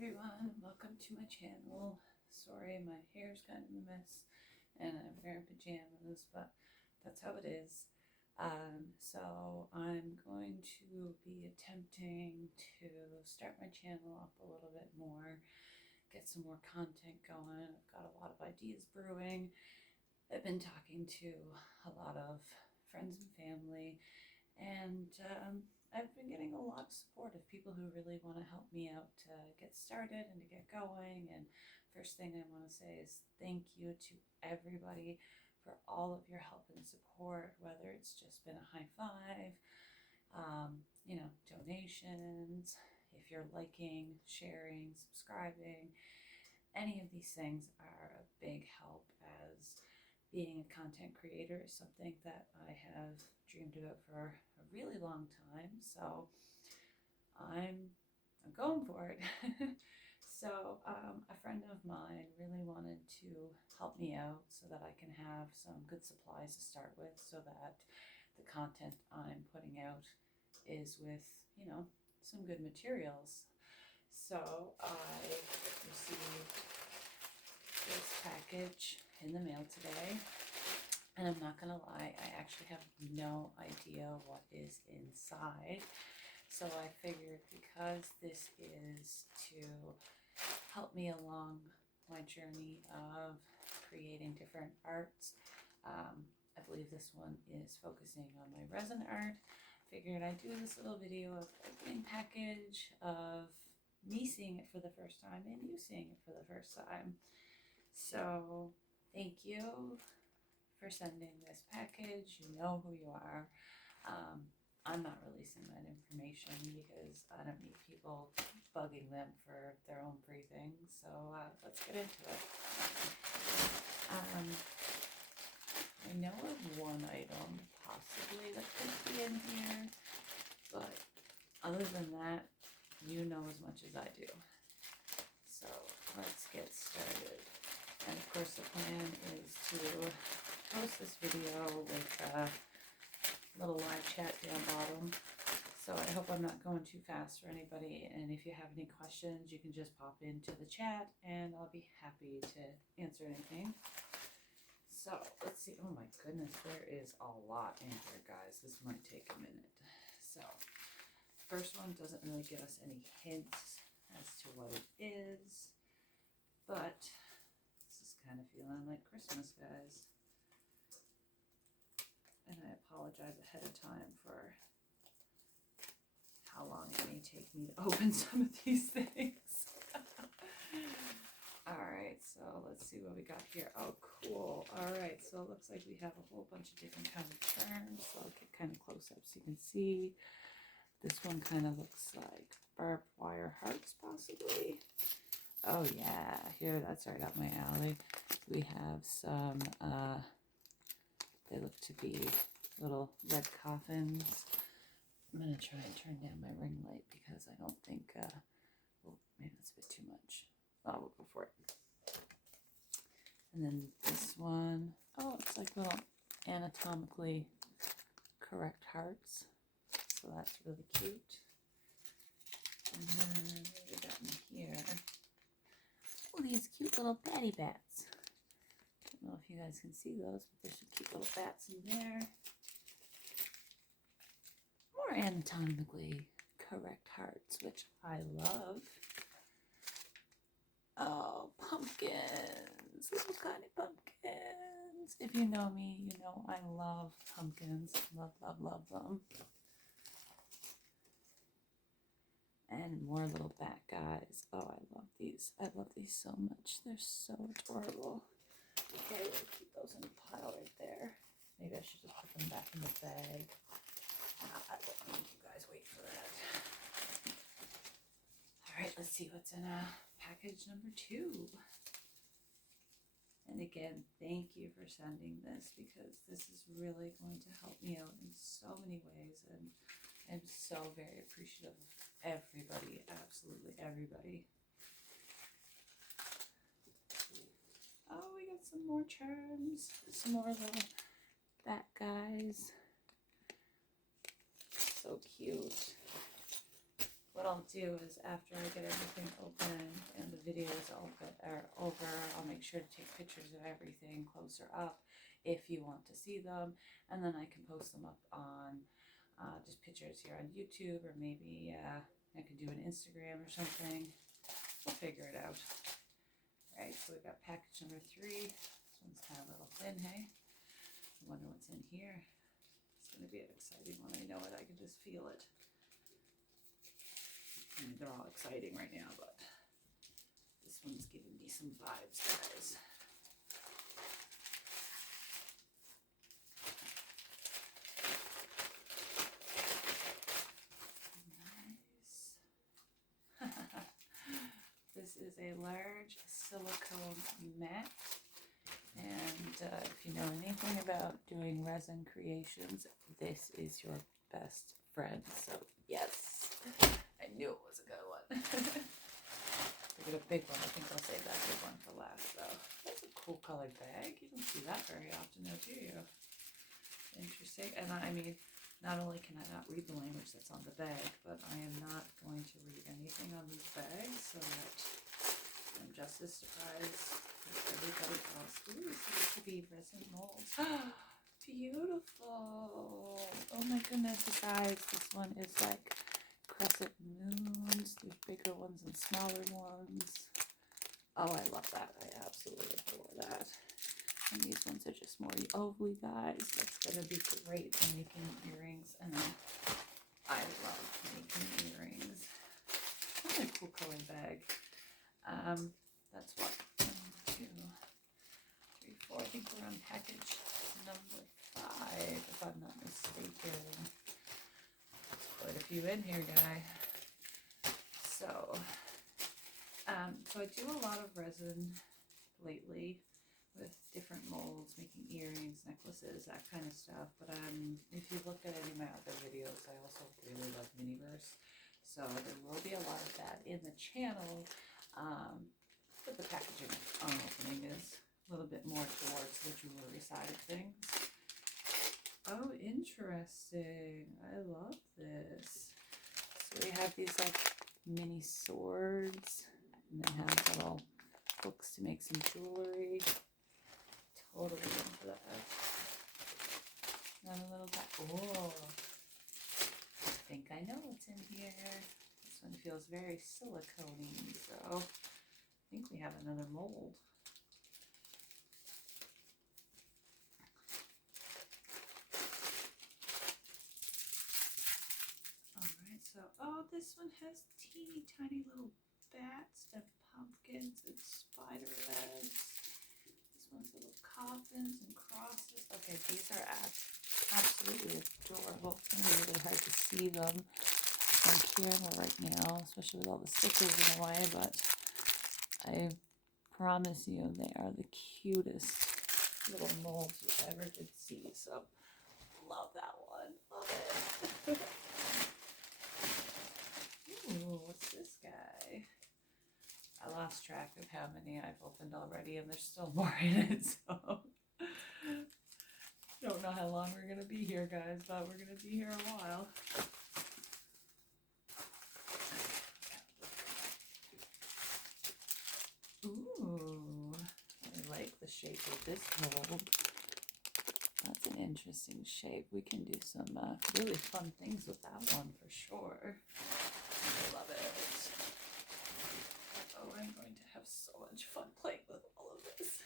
everyone, welcome to my channel. Sorry, my hair's kind of a mess and I'm wearing pajamas, but that's how it is. So I'm going to be attempting to start my channel up a little bit more, get some more content going. I've got a lot of ideas brewing. I've been talking to a lot of friends and family, and I've been getting a lot of support of people who really want to help me out to get started and to get going. And first thing I want to say is thank you to everybody for all of your help and support, whether it's just been a high five, donations, if you're liking, sharing, subscribing. Any of these things are a big help, as being a content creator is something that I have dreamed about for a really long time. So I'm going for it. So a friend of mine really wanted to help me out so that I can have some good supplies to start with, so that the content I'm putting out is with, some good materials. So I received this package in the mail today, and I'm not gonna lie, I actually have no idea what is inside. So I figured, because this is to help me along my journey of creating different arts, I believe this one is focusing on my resin art. Figured I'd do this little video of opening package, of me seeing it for the first time and you seeing it for the first time. So thank you for sending this package. You know who you are. I'm not releasing that information because I don't need people bugging them for their own free things. So let's get into it. I know of one item possibly that could be in here, but other than that, you know as much as I do. So let's get started. And of course the plan is to post this video with a little live chat down bottom. So I hope I'm not going too fast for anybody, and if you have any questions, you can just pop into the chat and I'll be happy to answer anything. So let's see. Oh my goodness, there is a lot in here, guys. This might take a minute. So first one doesn't really give us any hints as to what it is, but this is kind of feeling like Christmas, guys. And I apologize ahead of time for how long it may take me to open some of these things. Alright, so let's see what we got here. Oh, cool. Alright, so it looks like we have a whole bunch of different kind of terms. So I'll get kind of close up so you can see. This one kind of looks like barbed wire hearts, possibly. Oh yeah, here, that's right up my alley. We have some, they look to be little red coffins. I'm going to try and turn down my ring light because I don't think, oh, maybe that's a bit too much. Oh, we'll go for it. And then this one, oh, it's like little anatomically correct hearts. So that's really cute. And then what we got in here? Oh, these cute little batty bats. I don't know if you guys can see those, but there's some cute little bats in there. More anatomically correct hearts, which I love. Oh, pumpkins. Little tiny pumpkins. If you know me, you know I love pumpkins. Love, love, love them. And more little bat guys. Oh, I love these. I love these so much. They're so adorable. Okay, we'll keep those in a pile right there. Maybe I should just put them back in the bag. I won't make you guys wait for that. Alright, let's see what's in package number 2. And again, thank you for sending this, because this is really going to help me out in so many ways, and I'm so very appreciative of everybody, absolutely everybody. Oh, we got some more charms, some more little bat guys. So cute. Little I'll do is after I get everything open and the videos are over, I'll make sure to take pictures of everything closer up if you want to see them, and then I can post them up on just pictures here on YouTube, or maybe I could do an Instagram or something. We'll figure it out. All right, so we got package number 3. This one's kind of a little thin, hey? I wonder what's in here. It's going to be an exciting one. I know it. I can just feel it. I mean, they're all exciting right now, but this one's giving me some vibes, guys. Nice. This is a large silicone mat. And if you know anything about doing resin creations, this is your best friend. So yes, I knew it was a good one. Look at a big one. I think I'll save that big one for last though. That's a cool colored bag. You don't see that very often though, do you? Interesting. And I mean, not only can I not read the language that's on the bag, but I am not going to read anything on these bags so that I'm just as surprised as everybody else. Ooh, this could be resin molds. Beautiful. Oh my goodness. Besides, this one is like crescent moons. There's bigger ones and smaller ones. Oh, I love that. I absolutely adore that. And these ones are just more ovally, guys. That's going to be great for making earrings. And I love making earrings. Another cool colored bag. That's what? 1, 2, 3, 4. I think we're on package number 5, if I'm not mistaken. Quite a few in here, guy. So I do a lot of resin lately with different molds, making earrings, necklaces, that kind of stuff. But if you look at any of my other videos, I also really love Miniverse. So there will be a lot of that in the channel. But the packaging on opening is a little bit more towards the jewelry side of things. Oh, interesting. I love this. So we have these like mini swords, and then have little hooks to make some jewelry. Totally into that. And a little bit. Oh, I think I know what's in here. This one feels very silicone-y, so I think we have another mold. Alright, so, oh, this one has teeny tiny little bats and pumpkins and spider legs. This one's little coffins and crosses. Okay, these are absolutely adorable. It's going to be really hard to see them on camera right now, especially with all the stickers in the way, but I promise you they are the cutest little molds you ever did see. So love that one. Love it. Ooh, what's this guy? I lost track of how many I've opened already, and there's still more in it, so don't know how long we're gonna be here, guys, but we're gonna be here a while. Ooh, I like the shape of this mold. That's an interesting shape. We can do some really fun things with that one for sure. I love it. Oh, I'm going to have so much fun playing with all of this.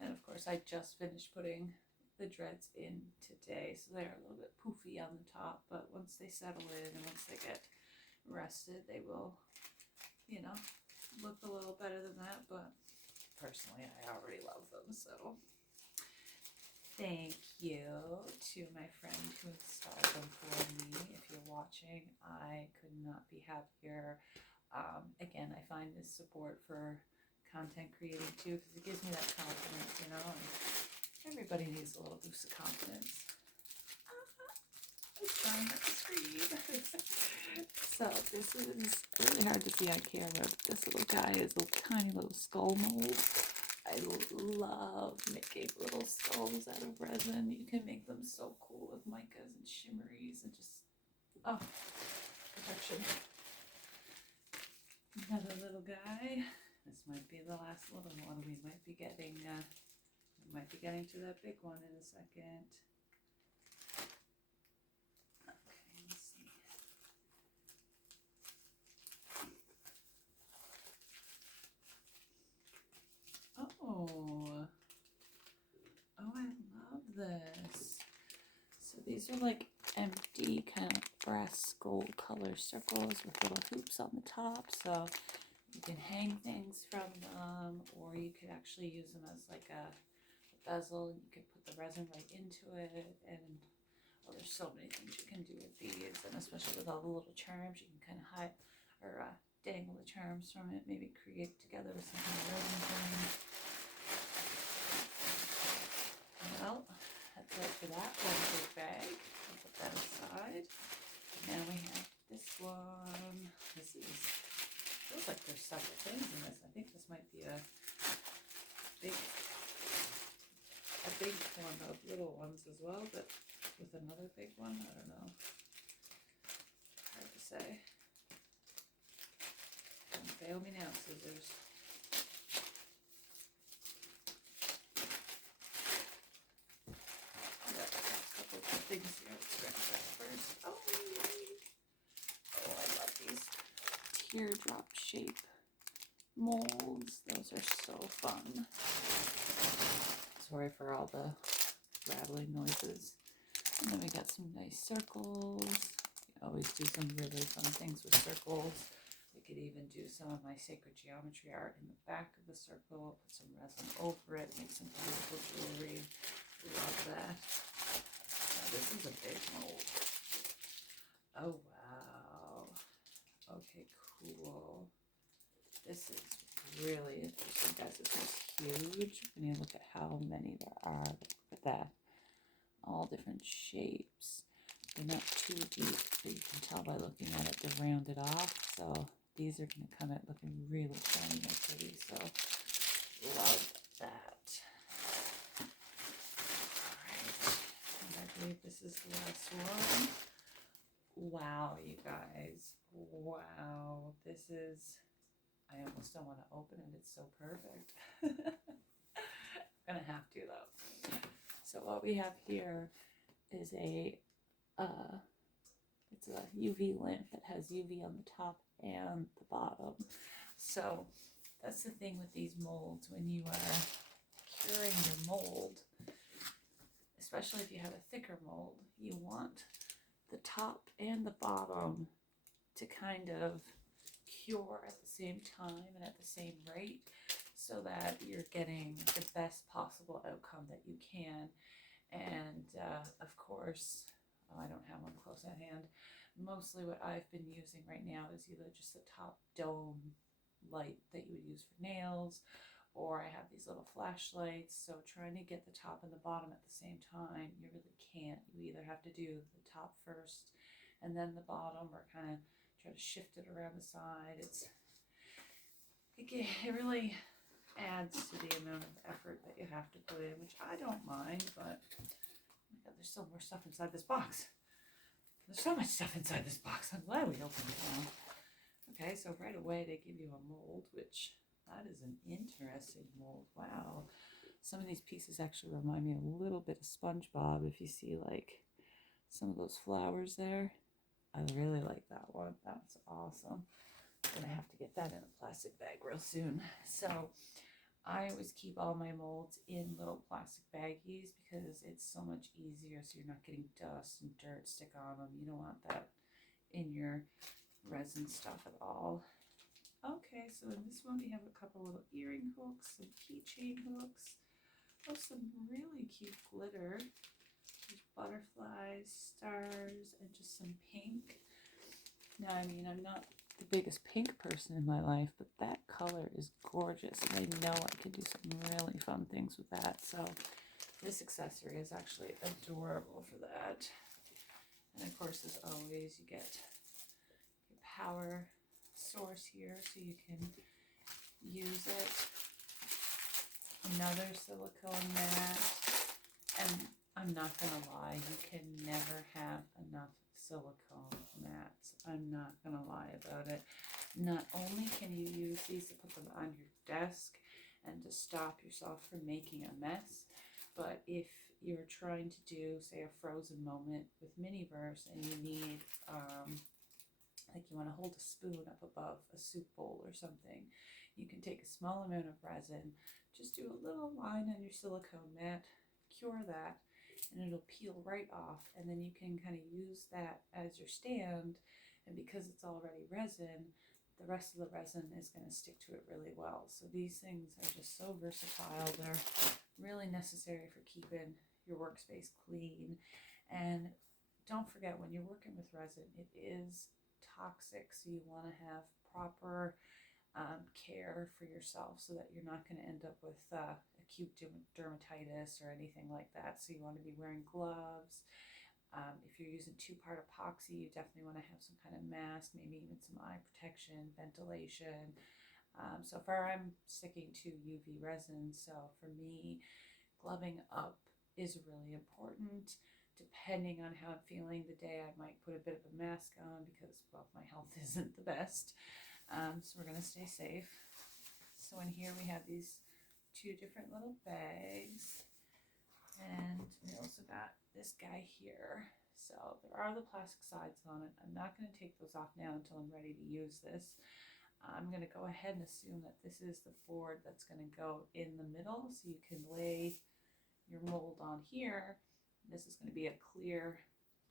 And of course, I just finished putting the dreads in today, so they're a little bit poofy on the top, but once they settle in and once they get rested, they will, you know, look a little better than that. But personally, I already love them, so thank you to my friend who installed them for me. If you're watching, I could not be happier. Again, I find this support for content creating too, because it gives me that confidence, you know, and everybody needs a little boost of confidence. I'm trying not to scream. So this is really hard to see on camera, but this little guy is a tiny little skull mold. I love making little skulls out of resin. You can make them so cool with micas and shimmeries and just, Oh, protection. Another little guy. This might be the last little one. We might be getting to that big one in a second. Okay, let's see. Oh, I love this. So these are like empty kind of brass gold color circles with little hoops on the top. So you can hang things from them, or you could actually use them as like a bezel. You could put the resin right into it, and there's so many things you can do with these, and especially with all the little charms, you can kind of hide or dangle the charms from it, maybe create together with some kind of resin thing. Well, that's it for that one big bag. I'll put that aside. Now we have this one. This feels like there's several things in this. I think this might be a big one of little ones as well, but with another big one. I don't know. Hard to say. Don't fail me now, scissors. Got a couple of things here. Let's scratch that first. Oh, I love these teardrop shape molds. Those are so fun. Sorry for all the rattling noises. And then we got some nice circles. You always do some really fun things with circles. We could even do some of my sacred geometry art in the back of the circle, put some resin over it, make some beautiful jewelry. Love that. Now this is a big mold. Oh wow. Okay, cool. This is really interesting, guys. This is huge. When you look at how many there are, look at that. All different shapes. They're not too deep, but you can tell by looking at it, they're rounded off. So these are going to come out looking really shiny and pretty. So love that. Alright, and I believe this is the last one. Wow, you guys. Wow, this is, I almost don't want to open it. It's so perfect. I'm going to have to though. So what we have here is it's a UV lamp that has UV on the top and the bottom. So that's the thing with these molds. When you are curing your mold, especially if you have a thicker mold, you want the top and the bottom to kind of cure at the same time and at the same rate, so that you're getting the best possible outcome that you can. And of course, I don't have one close at hand. Mostly what I've been using right now is either just the top dome light that you would use for nails, or I have these little flashlights. So trying to get the top and the bottom at the same time, you really can't. You either have to do the top first and then the bottom, or kind of try to shift it around the side. It really adds to the amount of effort that you have to put in, which I don't mind, but oh my God, there's still more stuff inside this box. There's so much stuff inside this box. I'm glad we opened it now. Okay, so right away they give you a mold, which that is an interesting mold. Wow. Some of these pieces actually remind me a little bit of SpongeBob. If you see like some of those flowers there, I really like that one. That's awesome. I'm gonna have to get that in a plastic bag real soon. So I always keep all my molds in little plastic baggies because it's so much easier, so you're not getting dust and dirt stick on them. You don't want that in your resin stuff at all. Okay, so in this one we have a couple little earring hooks, some keychain hooks, some really cute glitter. There's butterflies, stars, and just some pink. Now, I mean, I'm not the biggest pink person in my life, but that color is gorgeous, and I know I could do some really fun things with that. So this accessory is actually adorable for that. And of course, as always, you get your power source here, so you can use it. Another silicone mat, and I'm not gonna lie, you can never have enough silicone mats. I'm not gonna lie about it. Not only can you use these to put them on your desk and to stop yourself from making a mess, but if you're trying to do, say, a frozen moment with Miniverse and you need, like you want to hold a spoon up above a soup bowl or something, you can take a small amount of resin, just do a little line on your silicone mat, cure that, and it'll peel right off, and then you can kind of use that as your stand, and because it's already resin, the rest of the resin is going to stick to it really well. So these things are just so versatile. They're really necessary for keeping your workspace clean. And don't forget, when you're working with resin, it is toxic, so you want to have proper care for yourself so that you're not going to end up with acute dermatitis or anything like that. So you want to be wearing gloves. If you're using two-part epoxy, you definitely want to have some kind of mask, maybe even some eye protection, ventilation. So far I'm sticking to UV resin, so for me, gloving up is really important. Depending on how I'm feeling the day, I might put a bit of a mask on because, well, my health isn't the best. So we're going to stay safe. So in here we have these two different little bags. And we also got this guy here. So there are the plastic sides on it. I'm not going to take those off now until I'm ready to use this. I'm going to go ahead and assume that this is the board that's going to go in the middle. So you can lay your mold on here. This is going to be a clear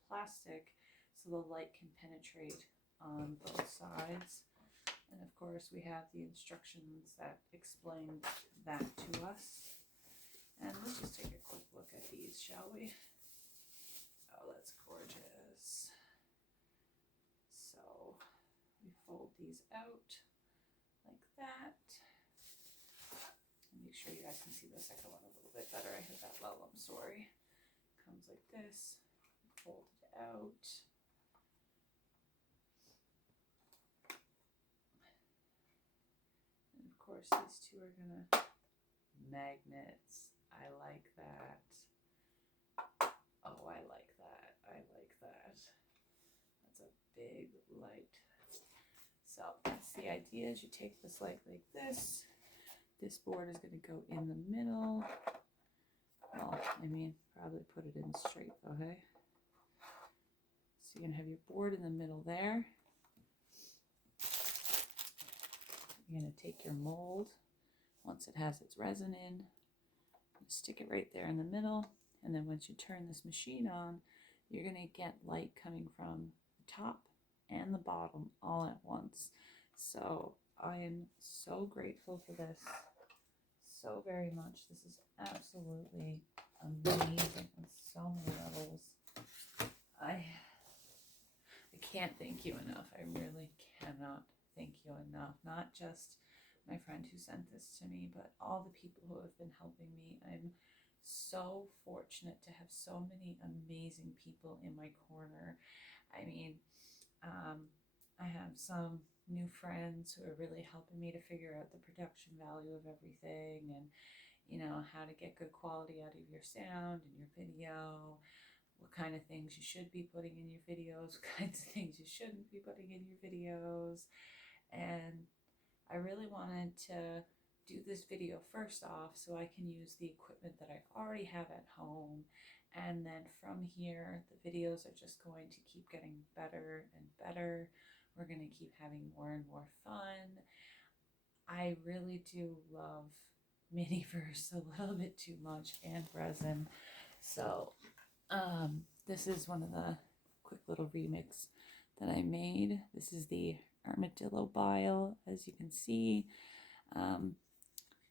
plastic so the light can penetrate on both sides. And of course we have the instructions that explain that to us. And let's just take a quick look at these, shall we? Oh, that's gorgeous. So we fold these out like that. And make sure you guys can see the second one a little bit better. I hit that low, I'm sorry. Comes like this, fold it out. And of course these two are gonna magnets. I like that. Oh, I like that. I like that. That's a big light. So that's the idea, is you take this light like this. This board is going to go in the middle. Well, I mean, probably put it in straight though, hey? So you're going to have your board in the middle there. You're going to take your mold, once it has its resin in, stick it right there in the middle, and then once you turn this machine on, you're going to get light coming from the top and the bottom all at once. So I am so grateful for this, so very much. This is absolutely amazing on so many levels. I can't thank you enough. I really cannot thank you enough. Not just my friend who sent this to me, but all the people who have been helping me. I'm so fortunate to have so many amazing people in my corner. I mean, I have some new friends who are really helping me to figure out the production value of everything, and you know, how to get good quality out of your sound and your video, what kind of things you should be putting in your videos, what kinds of things you shouldn't be putting in your videos. And I really wanted to do this video first off so I can use the equipment that I already have at home, and then from here the videos are just going to keep getting better and better. We're going to keep having more and more fun. I really do love Miniverse a little bit too much, and resin. So this is one of the quick little remix that I made. This is the armadillo bile, as you can see. When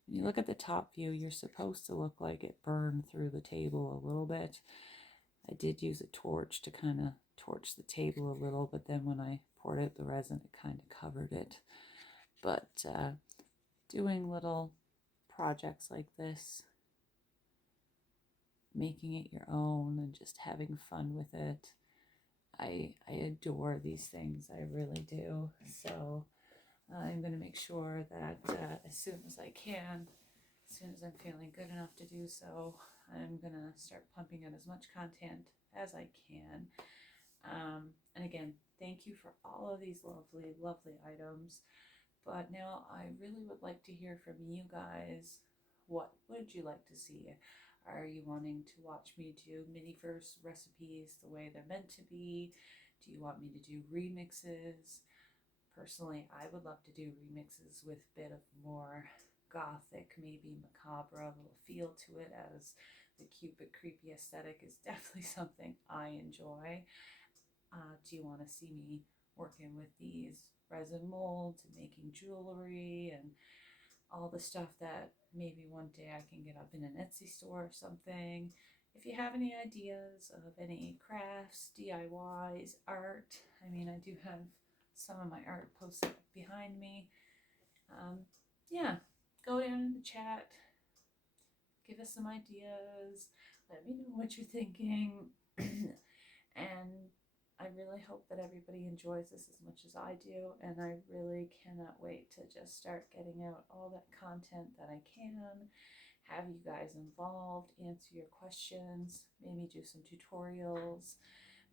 you look at the top view, you're supposed to look like it burned through the table a little bit. I did use a torch to kind of torch the table a little, but then when I poured out the resin, it kind of covered it. But doing little projects like this, making it your own and just having fun with it, I adore these things. I really do. So I'm going to make sure that as soon as I can, as soon as I'm feeling good enough to do so, I'm going to start pumping out as much content as I can. And again, thank thank you for all of these lovely, lovely items. But now I really would like to hear from you guys. What would you like to see? Are you wanting to watch me do Miniverse recipes the way they're meant to be? Do you want me to do remixes? Personally, I would love to do remixes with a bit of more gothic, maybe macabre little feel to it, as the cupid creepy aesthetic is definitely something I enjoy. Do you want to see me working with these resin molds and making jewelry and all the stuff that maybe one day I can get up in an Etsy store or something? If you have any ideas of any crafts, DIYs, art, I mean, I do have some of my art posted behind me. Um, yeah, go down in the chat, give us some ideas, let me know what you're thinking. And I really hope that everybody enjoys this as much as I do, and I really cannot wait to just start getting out all that content that I can, have you guys involved, answer your questions, maybe do some tutorials.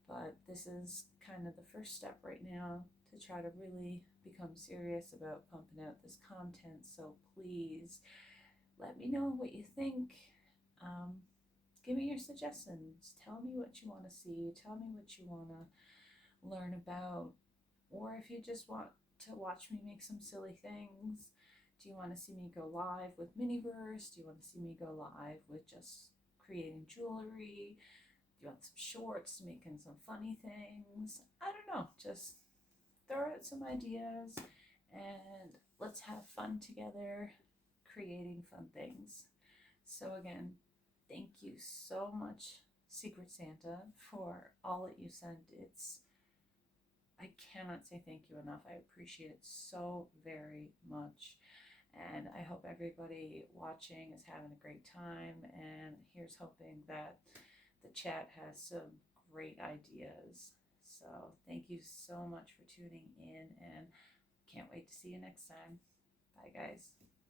But this is kind of the first step right now to try to really become serious about pumping out this content. So please let me know what you think. Um, Give me your suggestions. Tell me what you want to see. Tell me what you want to learn about. Or if you just want to watch me make some silly things. Do you want to see me go live with Miniverse? Do you want to see me go live with just creating jewelry? Do you want some shorts, making some funny things? I don't know. Just throw out some ideas and let's have fun together creating fun things. So, again, thank you so much, Secret Santa, for all that you sent. I cannot say thank you enough. I appreciate it so very much. And I hope everybody watching is having a great time. And here's hoping that the chat has some great ideas. So thank you so much for tuning in and can't wait to see you next time. Bye, guys.